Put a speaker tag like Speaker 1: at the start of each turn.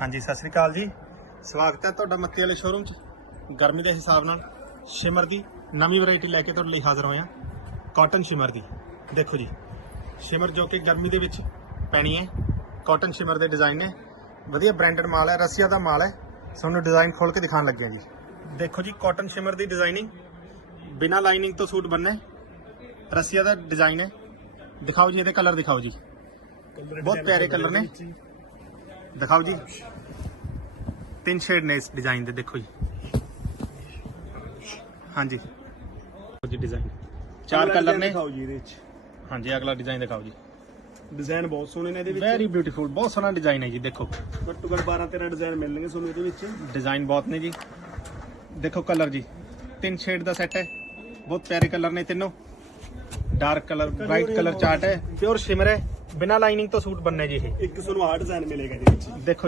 Speaker 1: ਹਾਂਜੀ ਸਤਿ ਸ੍ਰੀ ਅਕਾਲ ਜੀ। ਸਵਾਗਤ ਹੈ ਤੁਹਾਡਾ ਮੱਤੀ ਵਾਲੇ ਸ਼ੋਰੂਮ 'ਚ। ਗਰਮੀ ਦੇ ਹਿਸਾਬ ਨਾਲ ਸ਼ਿਮਰ ਦੀ ਨਵੀਂ ਵੈਰਾਈਟੀ ਲੈ ਕੇ ਤੁਹਾਡੇ ਲਈ ਹਾਜ਼ਰ ਹੋਇਆ। ਕਾਟਨ ਸ਼ਿਮਰ ਦੀ ਦੇਖੋ ਜੀ ਸ਼ਿਮਰ ਜੋ ਕਿ ਗਰਮੀ ਦੇ ਵਿੱਚ ਪੈਣੀ ਹੈ। ਕਾਟਨ ਸ਼ਿਮਰ ਦੇ ਡਿਜ਼ਾਈਨ ਨੇ। ਵਧੀਆ ਬ੍ਰਾਂਡਡ ਮਾਲ ਹੈ ਰਸੀਆ ਦਾ ਮਾਲ ਹੈ। ਤੁਹਾਨੂੰ ਡਿਜ਼ਾਈਨ ਖੋਲ ਕੇ ਦਿਖਾਉਣ ਲੱਗਿਆ ਜੀ। ਦੇਖੋ ਜੀ ਕਾਟਨ ਸ਼ਿਮਰ ਦੀ ਡਿਜ਼ਾਈਨਿੰਗ ਬਿਨਾ ਲਾਈਨਿੰਗ ਤੋਂ ਸੂਟ ਬਣਨਾ ਹੈ ਰਸੀਆ ਦਾ ਡਿਜ਼ਾਈਨ ਹੈ। ਦਿਖਾਓ ਜੀ ਇਹਦੇ ਕਲਰ ਦਿਖਾਓ ਜੀ। ਬਹੁਤ ਪਿਆਰੇ ਕਲਰ ਨੇ। ਦਿਖਾਓ ਜੀ। ਤਿੰਨ ਸ਼ੇਡ ਨੇ ਇਸ ਡਿਜ਼ਾਈਨ ਦੇ ਦੇਖੋ ਜੀ। ਹਾਂਜੀ। ਜੀ ਡਿਜ਼ਾਈਨ ਚਾਰ ਕਲਰ ਨੇ।
Speaker 2: ਦਿਖਾਓ ਜੀ ਇਹਦੇ ਵਿੱਚ।
Speaker 1: ਹਾਂਜੀ ਅਗਲਾ ਡਿਜ਼ਾਈਨ ਦਿਖਾਓ ਜੀ।
Speaker 2: ਡਿਜ਼ਾਈਨ ਬਹੁਤ ਸੋਹਣੇ ਨੇ ਇਹਦੇ ਵਿੱਚ।
Speaker 1: ਵੈਰੀ ਬਿਊਟੀਫੁਲ ਬਹੁਤ ਸੋਹਣਾ ਡਿਜ਼ਾਈਨ ਹੈ ਜੀ ਦੇਖੋ।
Speaker 2: ਘੱਟੋ ਘੱਟ 12 13 ਡਿਜ਼ਾਈਨ ਮਿਲਣਗੇ ਤੁਹਾਨੂੰ ਇਹਦੇ ਵਿੱਚ।
Speaker 1: ਡਿਜ਼ਾਈਨ ਬਹੁਤ ਨੇ ਜੀ। ਦੇਖੋ ਕਲਰ ਜੀ। ਤਿੰਨ ਸ਼ੇਡ ਦਾ ਸੈੱਟ ਹੈ। ਬਹੁਤ ਪਿਆਰੇ ਕਲਰ ਨੇ ਤਿੰਨੋਂ। Dark colour bright colour chart ਹੈ ਪਿਓਰ ਸ਼ਿਮਰ ਹੈ ਬਿਨਾ ਲਾਈਨਿੰਗ ਤੋਂ ਸੂਟ ਬਣਨਾ ਹੈ ਜੀ ਇਹ
Speaker 2: ਇੱਕ ਤੁਹਾਨੂੰ ਆਹ ਡਿਜ਼ਾਈਨ ਮਿਲੇਗਾ ਵਿੱਚ
Speaker 1: ਦੇਖੋ ਜੀ